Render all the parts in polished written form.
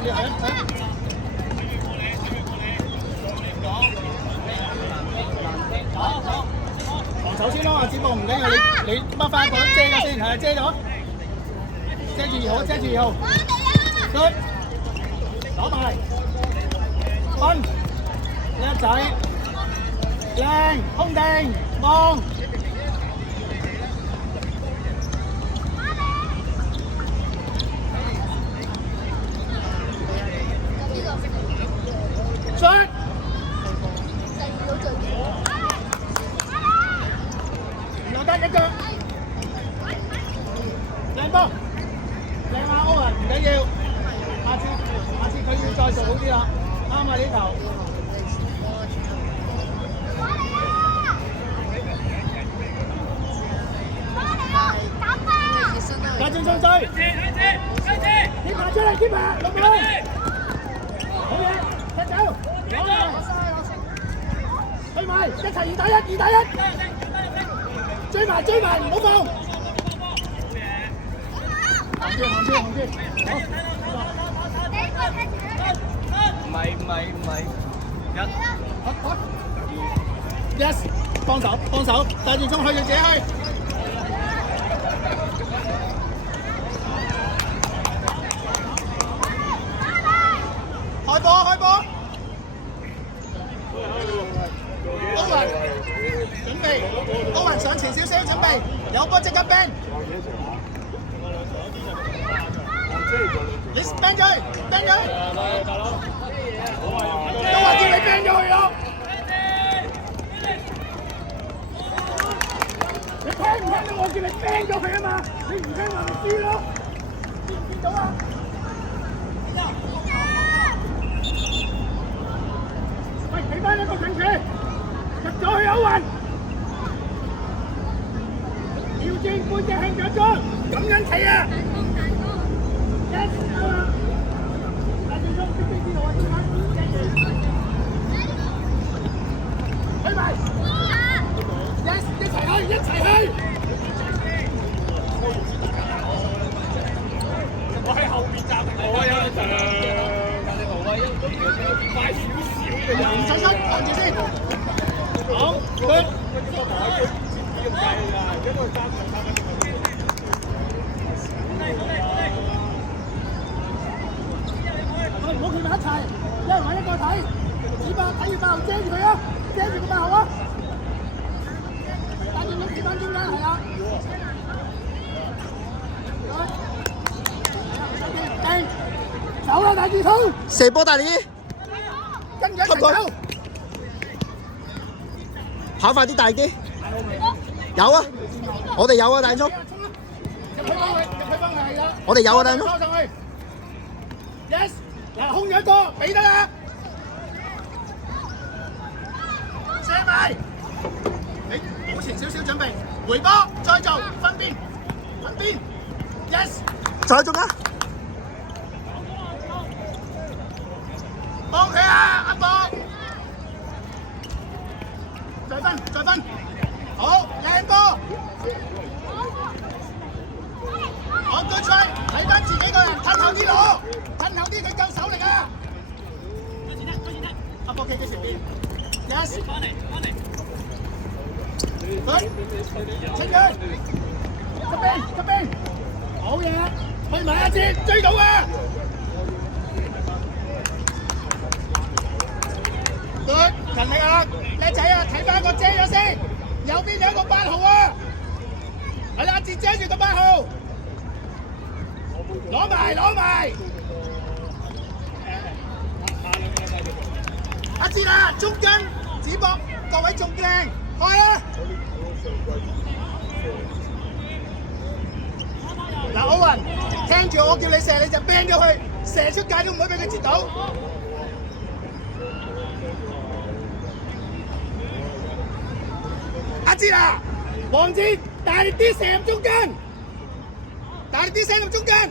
啲係啊，防守先咯，阿子博唔緊要，你掹翻個遮咗先，係遮咗，遮住2號，遮住2號，good，攞埋，分，叻仔，靚，空定，望。留低一腳，靚波，靚啊歐文，唔緊要，下次佢要再做好啲啦，啱啊呢球。大轉上追，貼埋出嚟，貼埋，落去，好嘢，踢走，攞嚟，去埋，一齊2打1，2打1。追埋，唔好放。行住，好。唔係。Yes， 幫手，帶住中去就自己去。開波。歐文，準備，歐文上前少少，準備，有波即刻 ban， 你 ban 咗佢，都話叫你 ban 咗佢咯，你聽唔聽到我叫你 ban 咗佢啊嘛？你唔聽話咪輸咯，見唔見到啊？喂，俾翻一個近距。入咗去歐雲，調轉半隻向左裝，咁樣企啊！Yes， 大轉裝，邊度啊？去埋 ！Yes， 一齊去！我喺後邊站，我有快少少嘅，唔使出，望住先。好，佢。唔好企埋一齊，一人揾一個睇，子伯睇住8號遮住佢啊，遮住個8號啊，帶住佢企翻中間係啊。定，走啦大字通，射波大力啲，跟住一齊走。跑快啲大啲，有啊，我哋有啊大叔，入去幫佢係啦，我哋有啊大叔。上去 ，yes， 嗱空咗一個，俾得啦，射埋，你保持少少準備，回波再做分邊 ，yes， 再中啊，幫佢啊阿博。再分，好，靚波，好good try，睇翻自己個人，褪後啲攞，褪後啲佢夠手力啊！阿博企喺前邊 ，yes， 翻嚟，佢，清佢，側邊，好嘢，去埋一次，追到啊！勤力啊，叻仔啊！睇翻個遮咗先，右邊有一個8號啊，係啦，阿哲遮住個8號，攞埋，阿哲啊，中間子博，各位仲靚，開啊！嗱，歐雲，聽住我叫你射你就 ban 咗佢，射出界都唔可以俾佢截到。阿哲啊，黃哲大力啲射入中間，大力啲射入中間，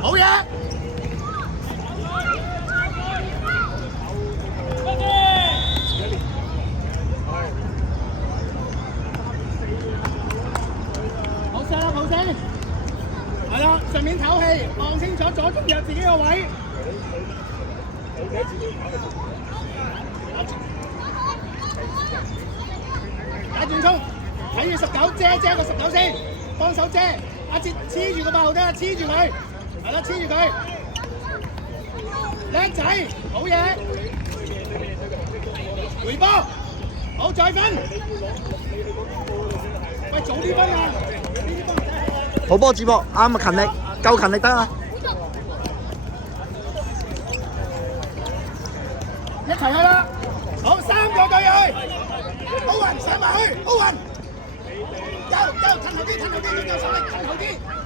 好嘢！自己個位。大轉衝，睇住19，遮個19先，幫手遮。阿哲黐住個8號得，黐住佢，係啦，黐住佢。叻仔，好嘢。回波，好再分。喂，早啲分啊！好波主播，啱啊，勤力，夠勤力得啊！一齊去啦！好，3個隊去。歐雲上埋去，歐雲，近後啲，你夠手力，近後啲，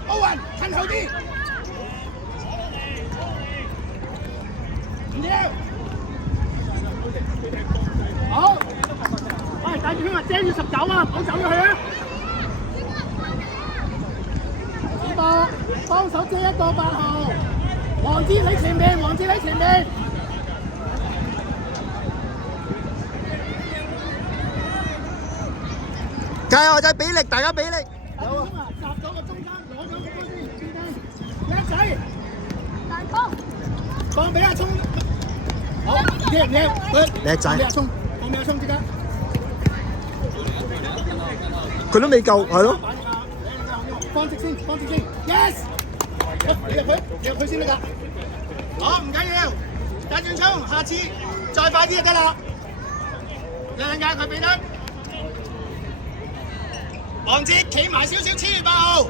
歐雲近後啲，唔要，好，喂，大住兄啊，遮住19啊，唔好走咗去啊！子博幫手遮一個8號，黃志喺前面，加油仔，俾力，大家俾力！有啊，集咗個中間，攞咗個波先，叻仔，大波，放俾阿聰，好，叻仔，俾阿聰，放俾阿聰即刻，佢都未夠，係咯。放直先 ，yes， 你入去先得㗎，好，唔緊要，大轉衝，下次再快啲就得啦，靚㗎佢俾得。黃哲企埋少少，黐住8號。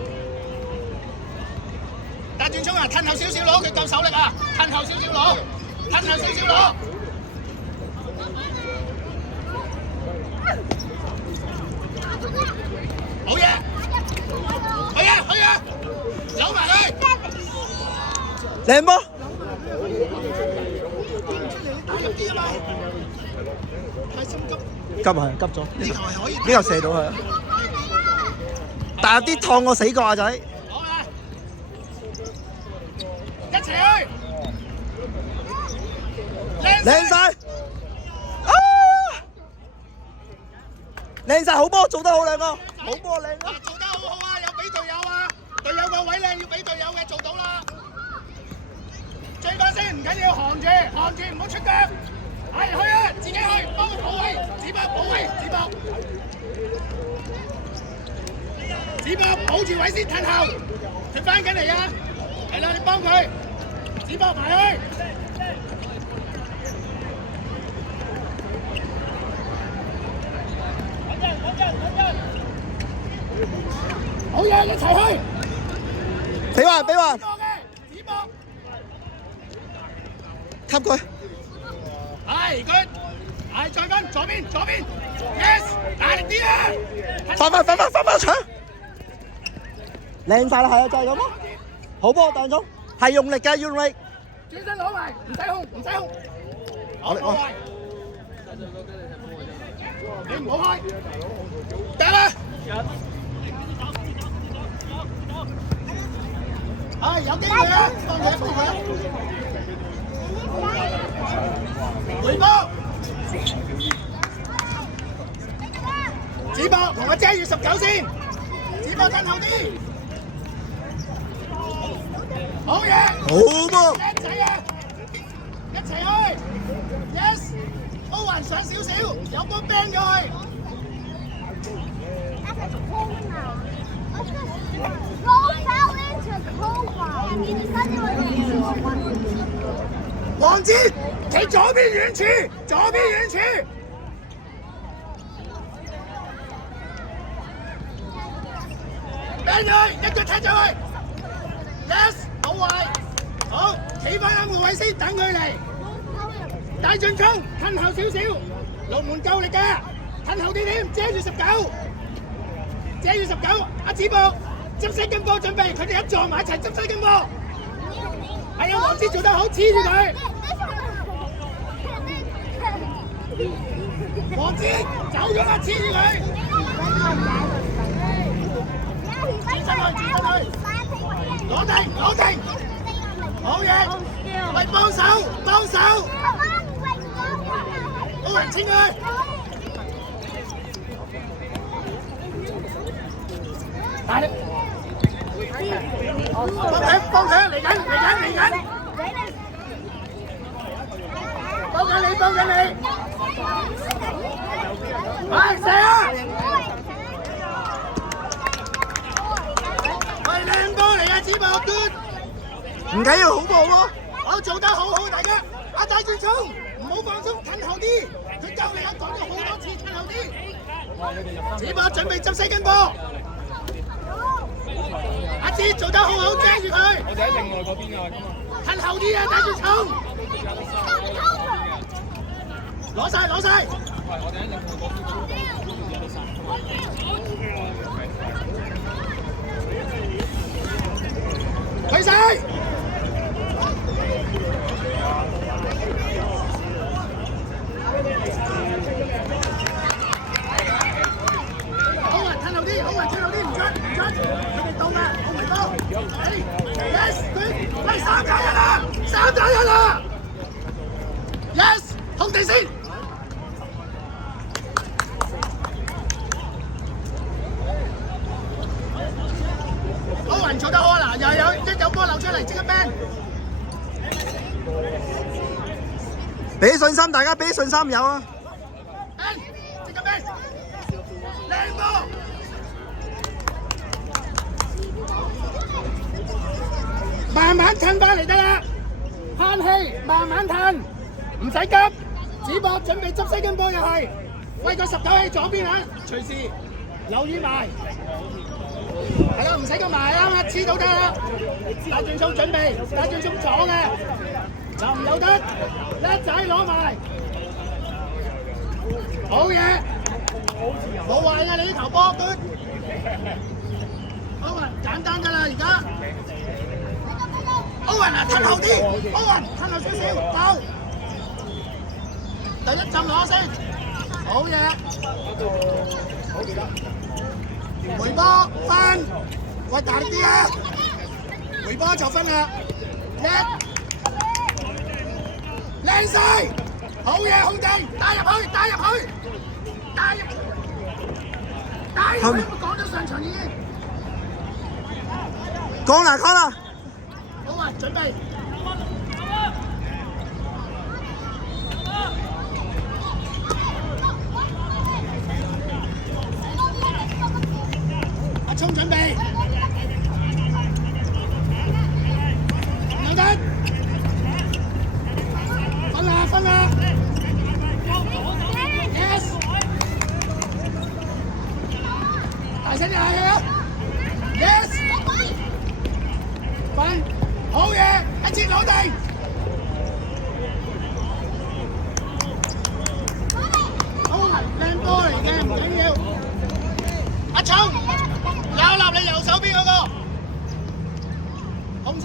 大轉衝啊，褪後少少攞，佢夠手力啊，褪後少少攞。好嘢，去啊，扭埋佢。靚波。打入啲啊嘛，太心急。急係急咗，呢球係可以。呢球射到佢。但係啲燙我死角啊仔！好啊，一齊去，靚晒！啊！靚晒，好波，做得好兩個，好波靚啊！做得好好啊，有俾隊友啊，隊友個位靚要俾隊友嘅，做到啦！追翻先，唔緊要，行住，唔好出腳，係去啊，自己去，幫佢補位，子博補位，子博保住位先，褪後，佢翻緊嚟啊！係啦，你幫佢，子博埋去。好嘢，一齊去！俾還，子博，吸佢。係佢，係再分左邊 ，yes， 大力啲啊！翻搶！靚晒啦，係啊，就係咁咯。好波，大鐘，係用力㗎，用力。轉身攞埋，唔使控。好，攞埋。你唔好開，得啦。係有機會啊！放佢。回波。子博同我遮住19先，子博褪後啲。好嘢！好波！叻仔啊！一齊去 ，yes， 歐雲上少少，有波掟咗去。黃哲企左邊遠處，掟佢，一腳踢咗去 ，yes， 好壞，好，企翻啱個位先，等佢嚟。大進衝，褪後少少，龍門夠力㗎，褪後啲添，遮住19，阿子博執西金波準備，佢哋一撞埋一齊執西金波。係啊，黃哲做得好，黐住佢。黃哲走咗啦，黐住佢。轉身去，攞定，好嘢！喂，幫手，歐雲清佢。大力，幫佢，嚟緊！幫緊你，係射啊！係靚波嚟啊，子博 good， 唔緊要，好波喎。好做得好好，大家阿大轉衝，唔好放鬆，褪後啲，佢教你講咗好多次，褪後啲。子博準備執西根波，阿志做得好好，遮住佢。我哋喺另外嗰邊啊，褪後啲啊，大轉衝，攞晒攞晒。退晒。好啊，褪後啲，好啊，褪後啲，唔出，佢哋到啦，好唔好？Yes， 佢嚟3打1啦，3打1啦 ，Yes， 空地先。歐雲做得好啊！嗱，又有波流出嚟，即刻 ban。俾信心，大家俾信心有啊！即刻 ban， 靚波！慢慢褪翻嚟得啦，慳氣，慢慢褪，唔使急。子博準備執西根波又係，喂個19喺左邊啊，隨時留意埋。係啦，唔使咁埋啱啦，黐到得啦。大轉衝準備，大轉衝撞嘅，就唔有得，一仔攞埋，好嘢，冇壞㗎你呢球波 good。歐雲簡單㗎啦，而家。歐雲啊，褪後啲，歐雲褪後少少，夠。第一浸攞先，好嘢。回波翻，喂大力啲啊！回波就分啦，靚晒，好嘢控制，帶入去，帶入去，帶入去，講咗上場已經。講啦，講啦。好啊，準備。阿聰準備。有得。分啦，分啦。Yes。大聲啲嗌佢啊 ！Yes。分。好嘢，一次攞定。好係靚波嚟嘅，唔緊要。阿聰，有立你右手邊嗰個，控晒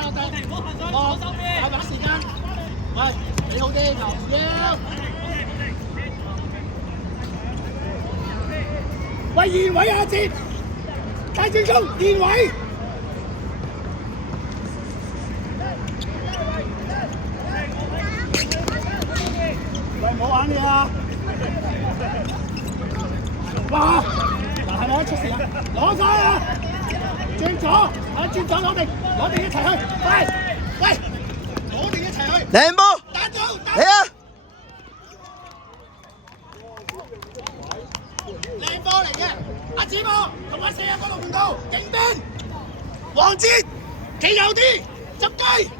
落地。我有把時間。喂，你好啲球，要。喂，現位阿哲，大轉衝，現位。唔好玩你啊！哇！嗱，係咪出事啊？攞晒啊！轉左，轉左攞定一齊去！喂，攞定一齊去！靚波！打到！嚟啊！靚波嚟嘅，阿子波同埋4個龍門道，勁兵！黃哲企右啲，執雞！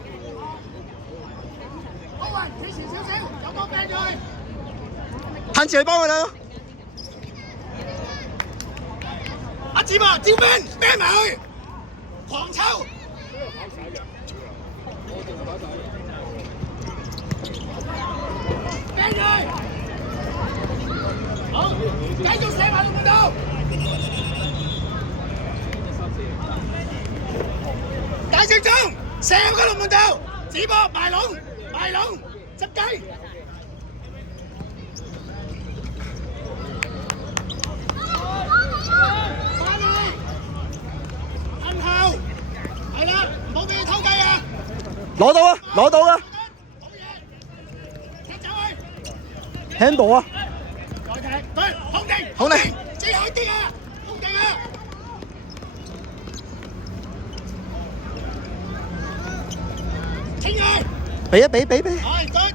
好啊，企前少少，有波掟咗去。褪前去幫佢啦！阿子波招兵，啤埋去，狂抽！掟佢！好，繼續射埋龍門道。大正中，射入個龍門道，子波埋籠，執雞。攞到啊！攞到啊！handball 啊！再踢，對，空地，好嚟，最後一啲啊，空地啊！清佢，俾一俾，係，對。